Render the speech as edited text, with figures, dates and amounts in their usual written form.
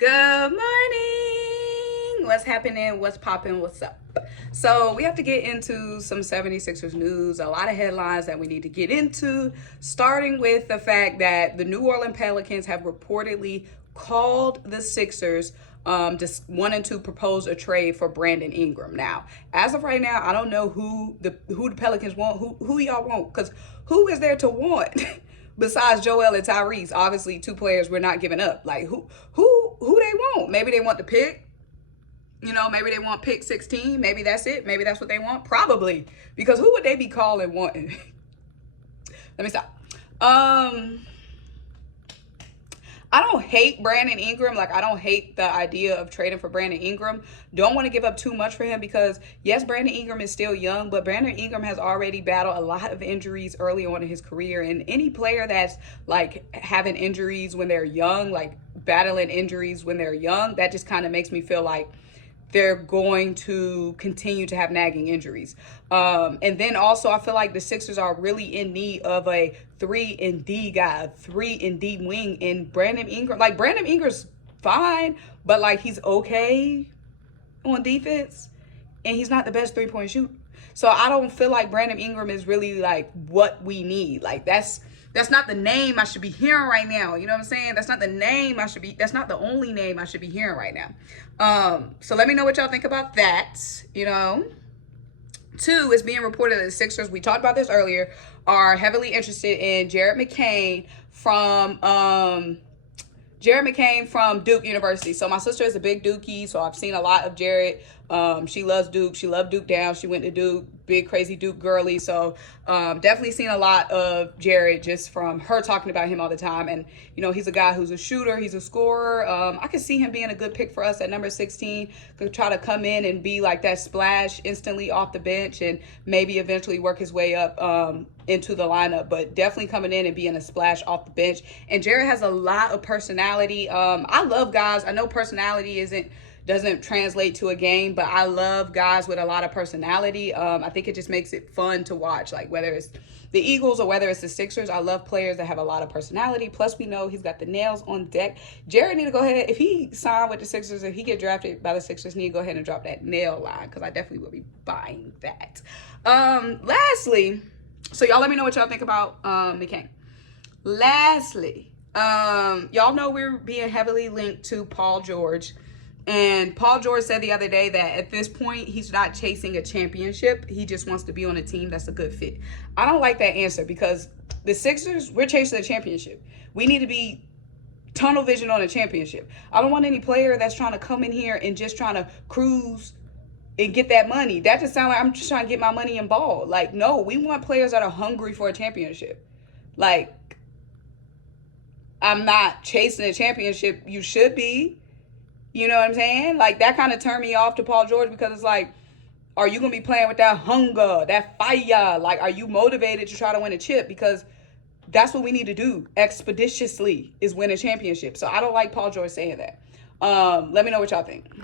Good morning. What's happening? What's popping? What's up? So we have to get into some 76ers news. A lot of headlines that we need to get into, starting with the fact that the New Orleans Pelicans have reportedly called the Sixers just wanting to propose a trade for Brandon Ingram. Now, as of right now, I don't know who the Pelicans want, who y'all want, because who is there to want? Besides Joel and Tyrese, obviously two players we're not giving up. Like who they want? Maybe they want the pick. Maybe they want pick 16. Maybe that's it. Maybe that's what they want. Probably. Because who would they be calling wanting? Let me stop. I don't hate Brandon Ingram. Like, I don't hate the idea of trading for Brandon Ingram. Don't want to give up too much for him because, yes, Brandon Ingram is still young, but Brandon Ingram has already battled a lot of injuries early on in his career. And any player that's, like, having injuries when they're young, like, battling injuries when they're young, that just kind of makes me feel like they're going to continue to have nagging injuries. And then also, I feel like the Sixers are really in need of a 3-and-D guy, a 3-and-D wing. And Brandon Ingram, like, Brandon Ingram's fine, but, like, he's okay on defense. And he's not the best three-point shooter. So I don't feel like Brandon Ingram is really, like, what we need. Like, that's not the name I should be hearing right now. You know what I'm saying? That's not the only name I should be hearing right now. So let me know what y'all think about that. Two, it's being reported that the Sixers, we talked about this earlier, are heavily interested in Jared McCain from Duke University. So my sister is a big Dookie, so I've seen a lot of Jared. She loves Duke. She loved Duke down. She went to Duke. Big, crazy Duke girly. So definitely seen a lot of Jared just from her talking about him all the time. And, he's a guy who's a shooter. He's a scorer. I could see him being a good pick for us at number 16. Could try to come in and be like that splash instantly off the bench and maybe eventually work his way up into the lineup. But definitely coming in and being a splash off the bench. And Jared has a lot of personality. I love guys. I know personality doesn't translate to a game, but I love guys with a lot of personality. I think it just makes it fun to watch, like whether it's the Eagles or whether it's the Sixers. I love players that have a lot of personality. Plus, we know he's got the nails on deck. Jared need to go ahead, if he signed with the Sixers, if he get drafted by the Sixers, need to go ahead and drop that nail line because I definitely will be buying that. Lastly, so y'all let me know what y'all think about McCain. Lastly, y'all know we're being heavily linked to Paul George. And Paul George said the other day that at this point, he's not chasing a championship. He just wants to be on a team that's a good fit. I don't like that answer because the Sixers, we're chasing a championship. We need to be tunnel vision on a championship. I don't want any player that's trying to come in here and just trying to cruise and get that money. That just sounds like I'm just trying to get my money and ball. Like, no, we want players that are hungry for a championship. Like, I'm not chasing a championship. You should be. You know what I'm saying? Like, that kind of turned me off to Paul George because it's like, are you going to be playing with that hunger, that fire? Like, are you motivated to try to win a chip? Because that's what we need to do expeditiously is win a championship. So I don't like Paul George saying that. Let me know what y'all think.